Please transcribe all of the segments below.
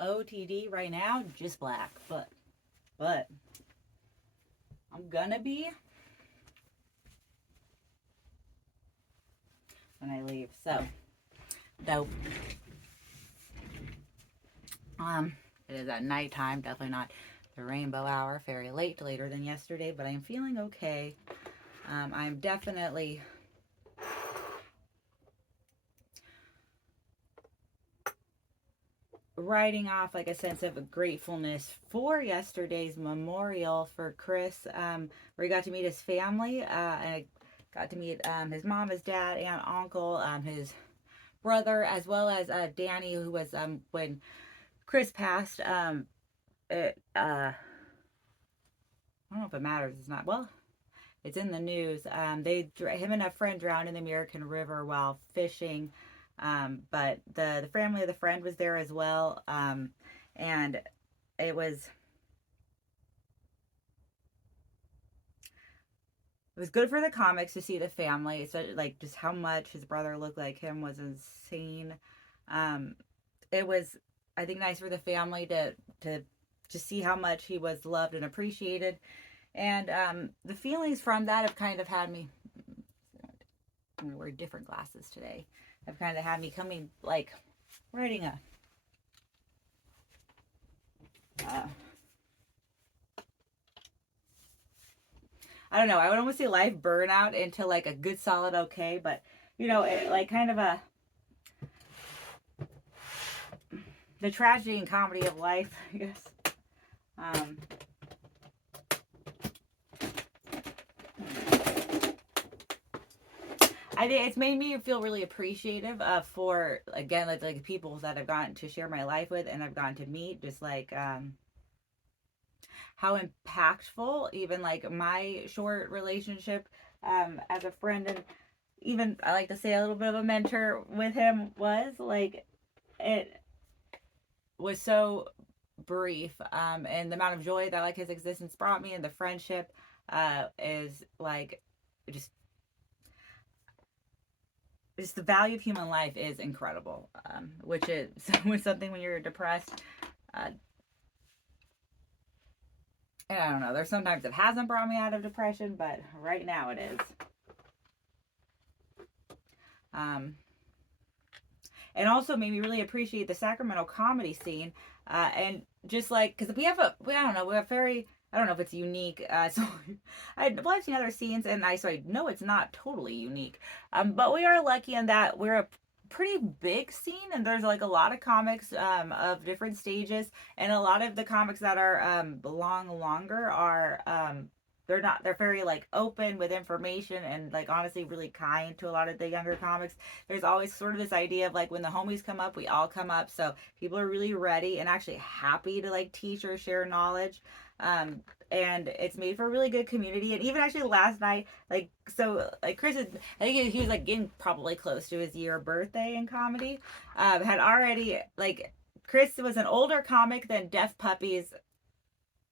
OTD right now, just black. But I'm gonna be when I leave. So dope. It is at nighttime, definitely not the rainbow hour, very late, later than yesterday, but I'm feeling okay. I'm definitely writing off like a sense of gratefulness for yesterday's memorial for Chris, where he got to meet his family, and I got to meet his mom, his dad, and uncle, his brother, as well as Danny, who was when Chris passed. I don't know if it matters. It's not. Well, it's in the news. Him and a friend drowned in the American River while fishing. But the family of the friend was there as well. And it was good for the comics to see the family. So like just how much his brother looked like him was insane. It was, I think, nice for the family to see how much he was loved and appreciated. And the feelings from that have kind of had me. I'm gonna wear different glasses today. Have kind of had me coming like writing a. I don't know. I would almost say life burnout into like a good solid okay, but like kind of the tragedy and comedy of life, I guess. I think it's made me feel really appreciative for, again, like people that I've gotten to share my life with and I've gotten to meet, just like how impactful even like my short relationship as a friend, and even I like to say a little bit of a mentor with him was. Like, it was so brief, and the amount of joy that like his existence brought me, and the friendship is like just the value of human life is incredible, which is something when you're depressed. And I don't know, there's sometimes it hasn't brought me out of depression, but right now it is. And also made me really appreciate the Sacramento comedy scene, and just like, because we have very, I don't know if it's unique. So I've seen other scenes, and so I know it's not totally unique. But we are lucky in that we're a pretty big scene, and there's like a lot of comics of different stages, and a lot of the comics that are longer are they're very like open with information, and like honestly really kind to a lot of the younger comics. There's always sort of this idea of like when the homies come up, we all come up, so people are really ready and actually happy to like teach or share knowledge. And it's made for a really good community. And even actually last night, like Chris is, I think he was like getting probably close to his year birthday in comedy. Had already, like, Chris was an older comic than Deaf Puppies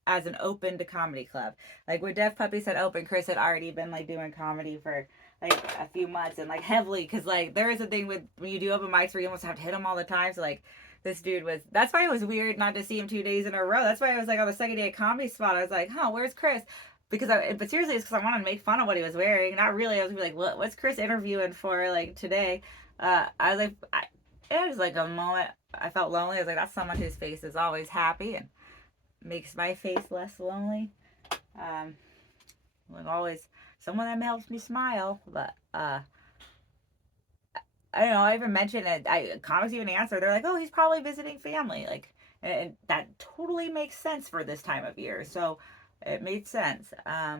as an open to comedy club. Like when Deaf Puppies had opened, Chris had already been like doing comedy for like a few months, and like heavily, because like there is a thing with when you do open mics where you almost have to hit them all the time. So like this dude was, that's why it was weird not to see him 2 days in a row. That's why I was like on the second day of comedy spot, I was like, huh, where's Chris? But seriously, it's because I wanted to make fun of what he was wearing. Not really. I was like, what's Chris interviewing for like today? I was like, it was like a moment I felt lonely. I was like, that's someone whose face is always happy and makes my face less lonely. Like always, someone that helps me smile. But I don't know. I even mentioned it. Comics even answer. They're like, "Oh, he's probably visiting family." Like, and that totally makes sense for this time of year. So it made sense. Uh,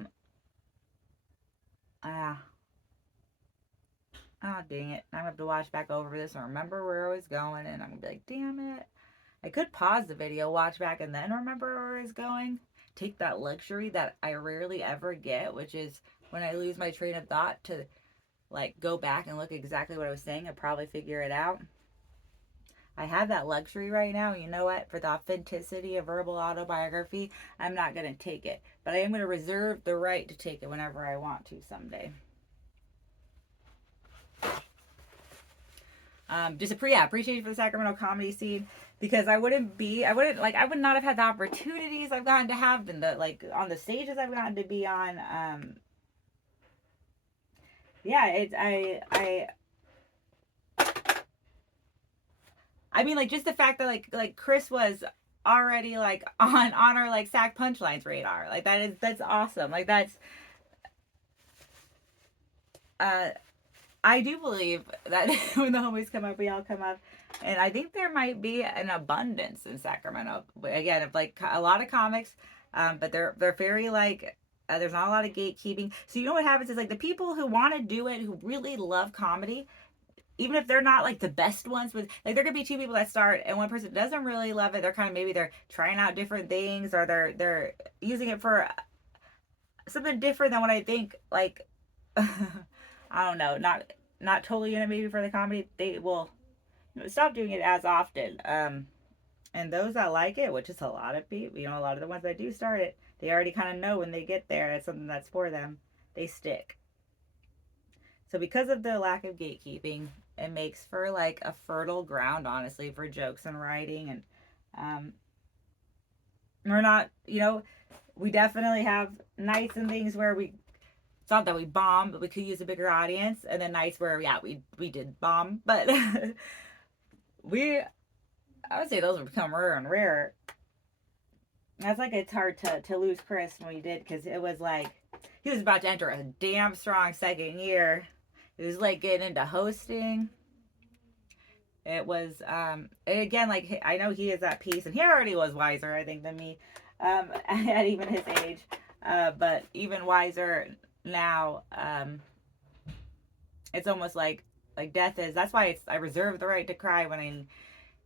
oh dang it! I'm gonna have to watch back over this and remember where I was going. And I'm gonna be like, "Damn it!" I could pause the video, watch back, and then remember where I was going. Take that luxury that I rarely ever get, which is when I lose my train of thought, to like go back and look exactly what I was saying and probably figure it out. I have that luxury right now. You know what? For the authenticity of verbal autobiography, I'm not going to take it. But I am going to reserve the right to take it whenever I want to someday. Appreciate for the Sacramento comedy scene. because I would not have had the opportunities I've gotten to have in the like on the stages I've gotten to be on. Yeah, it's I mean, like just the fact that like Chris was already like on our like sack punchlines radar, like that's awesome. Like that's uh I do believe that when the homies come up, we all come up, and I think there might be an abundance in Sacramento. Again, of like a lot of comics, but they're very like there's not a lot of gatekeeping. So you know what happens is like the people who want to do it, who really love comedy, even if they're not like the best ones, but like there could be two people that start and one person doesn't really love it. They're kind of maybe they're trying out different things or they're using it for something different than what I think like I don't know, not totally in it maybe for the comedy. They will stop doing it as often. And those that like it, which is a lot of people, a lot of the ones that do start it, they already kind of know when they get there it's something that's for them. They stick. So because of the lack of gatekeeping, it makes for like a fertile ground, honestly, for jokes and writing. And um, we're not, we definitely have nights and things where it's not that we bomb, but we could use a bigger audience, and then nights where yeah we did bomb, but we I would say those would become rarer and rarer. That's like it's hard to lose Chris when we did because it was like he was about to enter a damn strong second year. It was like getting into hosting. It was again like I know he is at peace and he already was wiser I think than me at even his age, but even wiser now. It's almost like death is. That's why I reserve the right to cry when I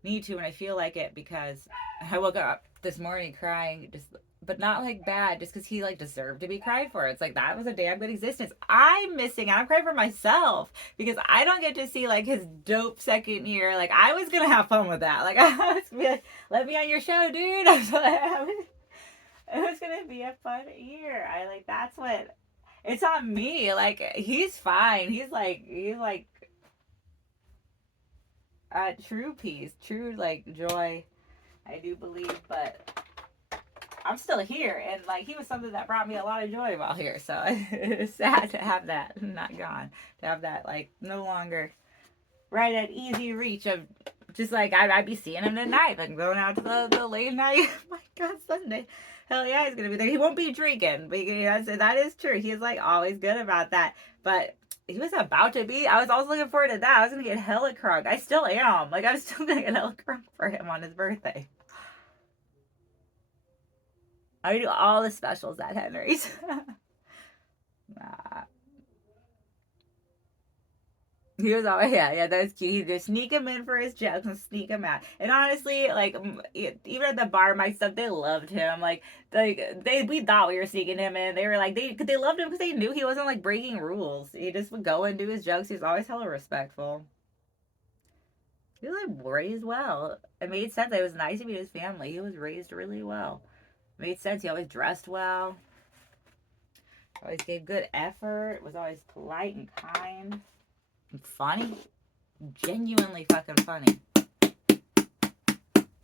need to and I feel like it because I woke up this morning crying just but not like bad just because he like deserved to be cried for. It's like that was a damn good existence. I'm missing out. I'm crying for myself because I don't get to see like his dope second year. Like I was gonna have fun with that. Like I was gonna be like, let me on your show, dude. I was like, it was gonna be a fun year. I like that's what it's on me. Like he's fine. He's like true peace, true like joy. I do believe, but I'm still here, and like he was something that brought me a lot of joy while here. So it's sad to have that not gone, to have that like no longer right at easy reach of just like I'd be seeing him tonight, like going out to the late night. Oh my God, Sunday. Hell yeah, he's gonna be there. He won't be drinking, but that is true. He's like always good about that. But he was about to be. I was also looking forward to that. I was gonna get hella crunk. I still am. Like I'm still gonna get hella crunk for him on his birthday. I do all the specials at Henry's. Nah. He was always yeah, that was cute. He'd just sneak him in for his jokes and sneak him out. And honestly, like even at the bar, my stuff, they loved him. Like we thought we were sneaking him in. They were like they loved him because they knew he wasn't like breaking rules. He just would go and do his jokes. He was always hella respectful. He was like raised well. It made sense. It was nice to meet his family. He was raised really well. It made sense. He always dressed well. Always gave good effort. Was always polite and kind. And funny. Genuinely fucking funny.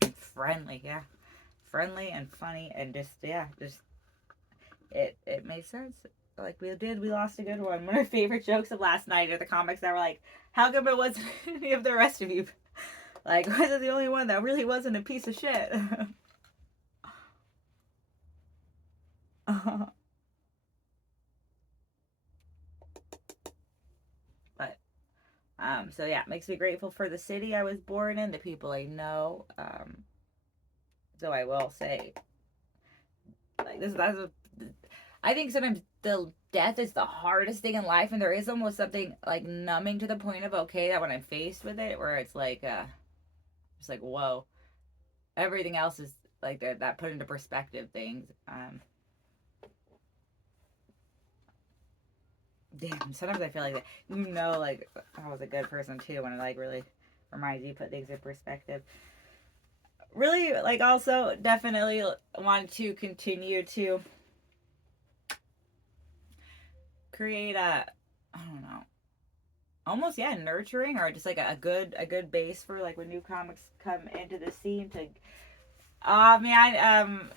And friendly, yeah. Friendly and funny and just it made sense. Like we lost a good one. One of my favorite jokes of last night are the comics that were like, how come it wasn't any of the rest of you? Like, was it the only one that really wasn't a piece of shit? But so yeah, it makes me grateful for the city I was born in, the people I know. So I will say, like I think sometimes the death is the hardest thing in life, and there is almost something like numbing to the point of okay that when I'm faced with it, where it's like, just like whoa, everything else is like that put into perspective things. Damn, sometimes I feel like that. Like I was a good person too when it like really reminds you put things in perspective. Really, like also definitely want to continue to create a, I don't know, almost, yeah, nurturing, or just like a good base for like when new comics come into the scene to man,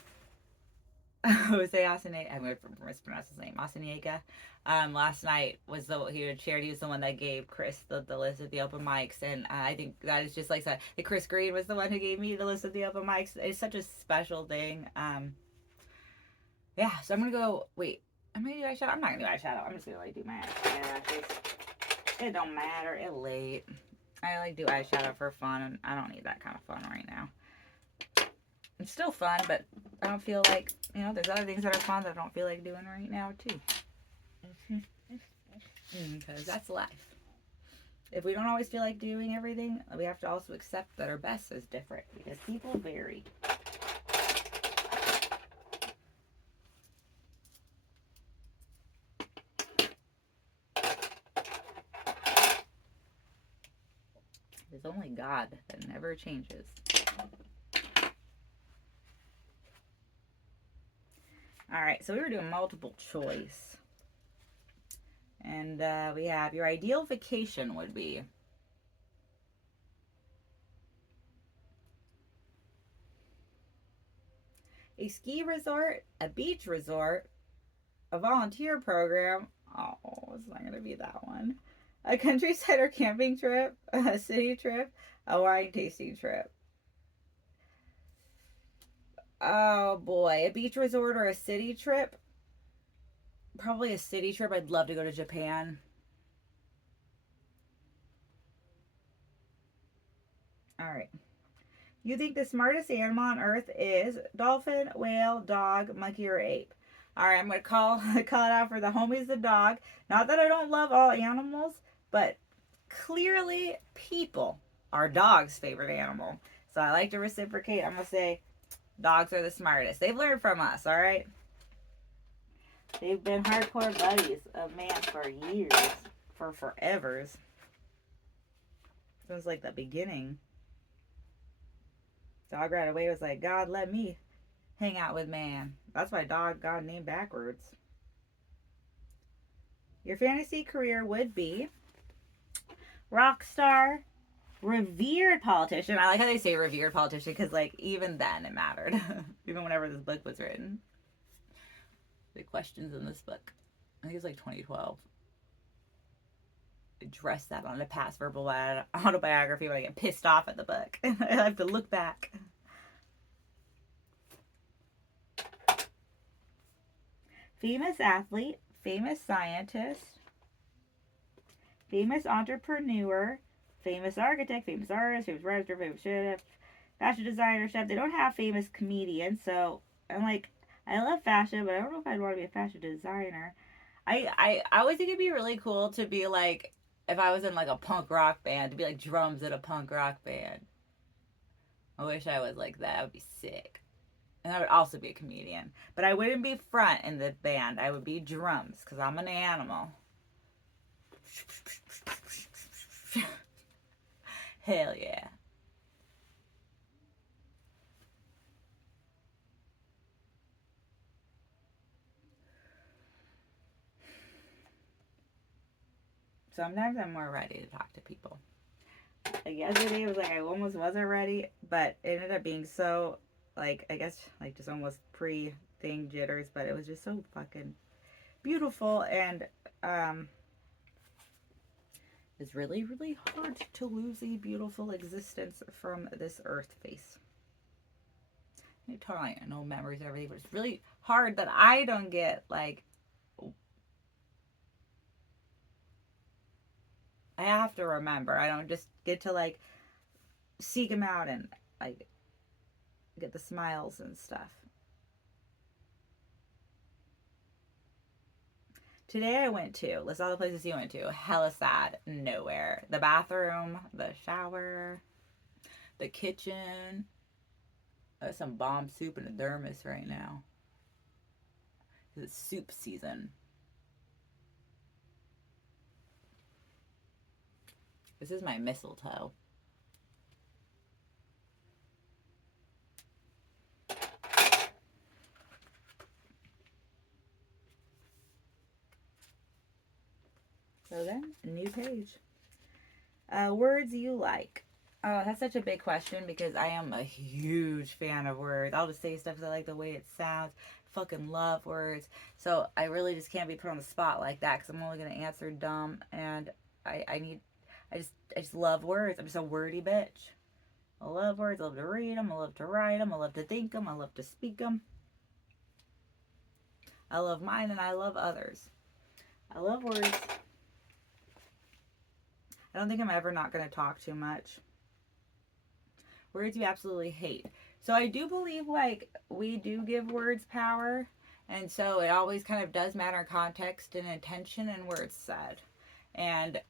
Jose Asane, I'm going to mispronounce his name, Asaniega. Last night was he had shared, he was the one that gave Chris the list of the open mics, and I think that is just like that. Chris Green was the one who gave me the list of the open mics. It's such a special thing. Yeah, so I'm gonna go. Wait, am I gonna do eyeshadow? I'm not gonna do eyeshadow. I'm just gonna like do my eyelashes. It don't matter. It's late. I like do eyeshadow for fun, and I don't need that kind of fun right now. It's still fun, but I don't feel like, there's other things that are fun that I don't feel like doing right now, too. Because that's life. If we don't always feel like doing everything, we have to also accept that our best is different, because people vary. There's only God that never changes. All right, so we were doing multiple choice. And we have your ideal vacation would be a ski resort, a beach resort, a volunteer program. Oh, it's not going to be that one. A countryside or camping trip, a city trip, a wine tasting trip. Oh boy, a beach resort or a city trip? Probably a city trip. I'd love to go to Japan. All right. You think the smartest animal on earth is dolphin, whale, dog, monkey, or ape? All right, I'm gonna call it out for the homies, the dog. Not that I don't love all animals, but clearly people are dog's favorite animal. So I like to reciprocate. I'm gonna say dogs are the smartest. They've learned from us. All right. They've been hardcore buddies of man for years, for forevers. Since like the beginning. Dog right away was like, God, let me hang out with man. That's why dog got named backwards. Your fantasy career would be rock star, revered politician. I like how they say revered politician because, like, even then it mattered. Even whenever this book was written. The questions in this book. I think it was like 2012. I address that on a past verbal autobiography when I get pissed off at the book. I have to look back. Famous athlete, famous scientist, famous entrepreneur, famous architect, famous artist, famous writer, famous chef, fashion designer, chef. They don't have famous comedians, so I'm like, I love fashion, but I don't know if I'd want to be a fashion designer. I always think it'd be really cool to be like, if I was in like a punk rock band, to be like drums in a punk rock band. I wish I was like that. That would be sick. And I would also be a comedian. But I wouldn't be front in the band. I would be drums because I'm an animal. Hell yeah. Sometimes I'm more ready to talk to people. Like yesterday, it was like I almost wasn't ready, but it ended up being so, like, I guess, like, just almost pre-thing jitters, but it was just so fucking beautiful, and it's really, really hard to lose a beautiful existence from this earth face. I totally no memories or everything, but it's really hard that I don't get, like, I have to remember. I don't just get to, like, seek them out and, like, get the smiles and stuff. Today I went to, list all the places you went to. Hella sad. Nowhere. The bathroom, the shower, the kitchen. There's some bomb soup in a thermos right now. It's soup season. This is my mistletoe. So then, a new page. Words you like. Oh, that's such a big question because I am a huge fan of words. I'll just say stuff because I like the way it sounds. Fucking love words. So I really just can't be put on the spot like that because I'm only gonna answer dumb. And I need. I just love words. I'm just a wordy bitch. I love words. I love to read them. I love to write them. I love to think them. I love to speak them. I love mine and I love others. I love words. I don't think I'm ever not going to talk too much. Words you absolutely hate. So I do believe like we do give words power. And so it always kind of does matter context and intention and where it's said. And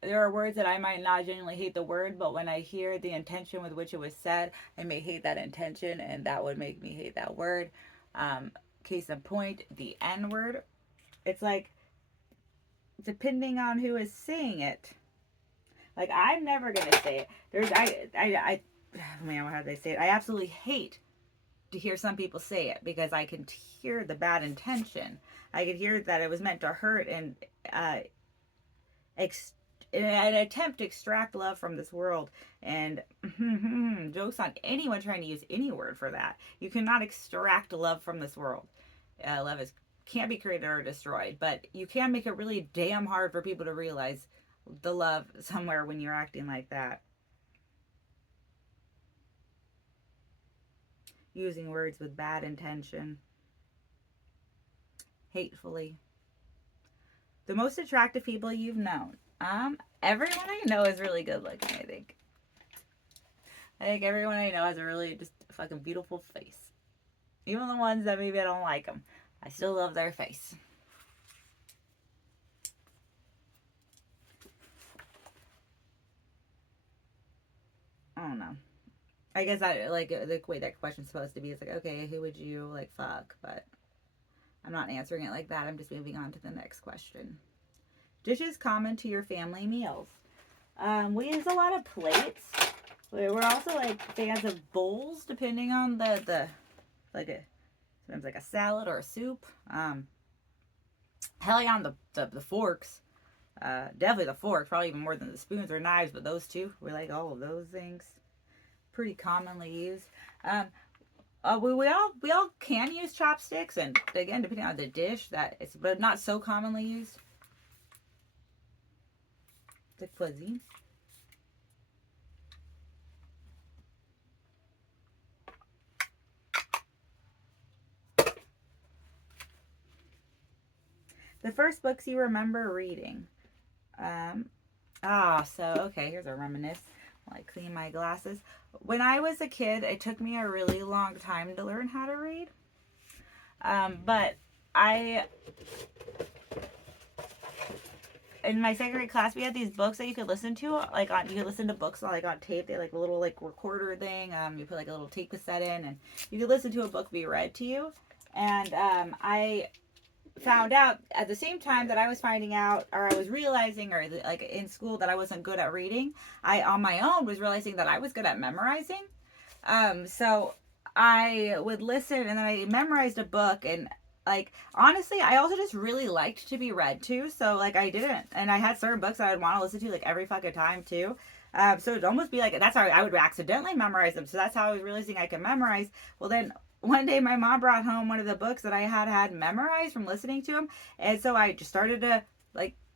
there are words that I might not genuinely hate the word, but when I hear the intention with which it was said, I may hate that intention, and that would make me hate that word. Case in point, the N word. It's like, depending on who is saying it. Like, I'm never gonna say it. Man, how do they say it? I absolutely hate to hear some people say it because I can hear the bad intention. I could hear that it was meant to hurt and in an attempt to extract love from this world. And jokes on anyone trying to use any word for that. You cannot extract love from this world. Love can't be created or destroyed, but you can make it really damn hard for people to realize the love somewhere when you're acting like that. Using words with bad intention. Hatefully. The most attractive people you've known. Everyone I know is really good looking, I think. I think everyone I know has a really just fucking beautiful face. Even the ones that maybe I don't like them. I still love their face. I don't know. I guess I like the way that question's supposed to be. It's like, okay, who would you like fuck? But I'm not answering it like that. I'm just moving on to the next question. Dishes common to your family meals. We use a lot of plates. We're also like fans of bowls, depending on the like sometimes like a salad or a soup. Hell yeah, on the forks. Definitely the forks, probably even more than the spoons or knives, but those two, we like all of those things. Pretty commonly used. We all can use chopsticks, and again, depending on the dish, but not so commonly used. It's like fuzzy. The first books you remember reading. Okay, here's a reminisce. While I clean my glasses. When I was a kid, it took me a really long time to learn how to read. But in my second grade class, we had these books that you could listen to, you could listen to books like on tape. They had like a little like recorder thing. You put like a little tape cassette in, and you could listen to a book be read to you. And I found out at the same time that I was finding out, or I was realizing, or like in school, that I wasn't good at reading. I on my own was realizing that I was good at memorizing. So I would listen, and then I memorized a book, and like honestly, I also just really liked to be read to. So like I didn't, and I had certain books that I would want to listen to like every fucking time too. So it'd almost be like that's how I would accidentally memorize them. So that's how I was realizing I could memorize. Well, then one day my mom brought home one of the books that I had memorized from listening to them, and so I just started to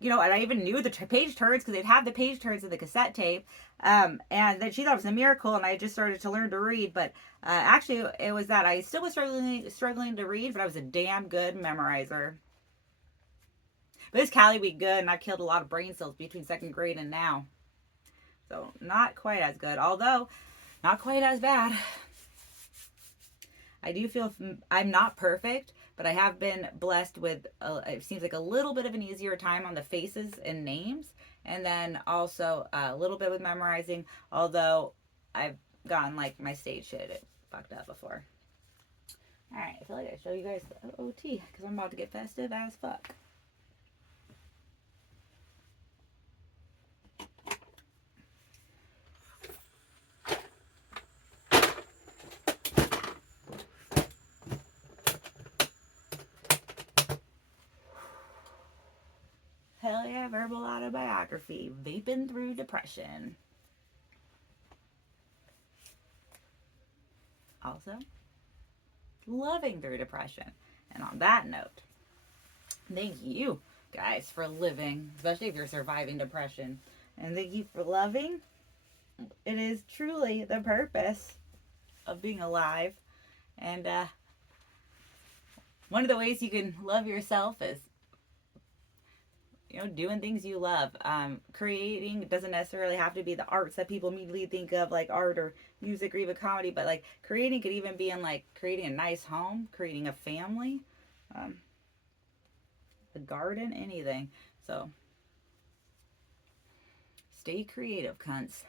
and I even knew the page turns because they'd have the page turns in the cassette tape. And then she thought it was a miracle, and I just started to learn to read. But actually, it was that I still was struggling to read, but I was a damn good memorizer. But this Cali week good, and I killed a lot of brain cells between second grade and now. So not quite as good, although not quite as bad. I do feel I'm not perfect, but I have been blessed with, it seems like a little bit of an easier time on the faces and names. And then also a little bit with memorizing, although I've gotten like my stage shit fucked up before. All right, I feel like I show you guys the OT because I'm about to get festive as fuck. Hell yeah, verbal autobiography, vaping through depression. Also, loving through depression. And on that note, thank you guys for living, especially if you're surviving depression. And thank you for loving. It is truly the purpose of being alive. And one of the ways you can love yourself is, doing things you love. Creating doesn't necessarily have to be the arts that people immediately think of, like art or music or even comedy, but like creating could even be in like creating a nice home, creating a family, the garden, anything. So stay creative, cunts.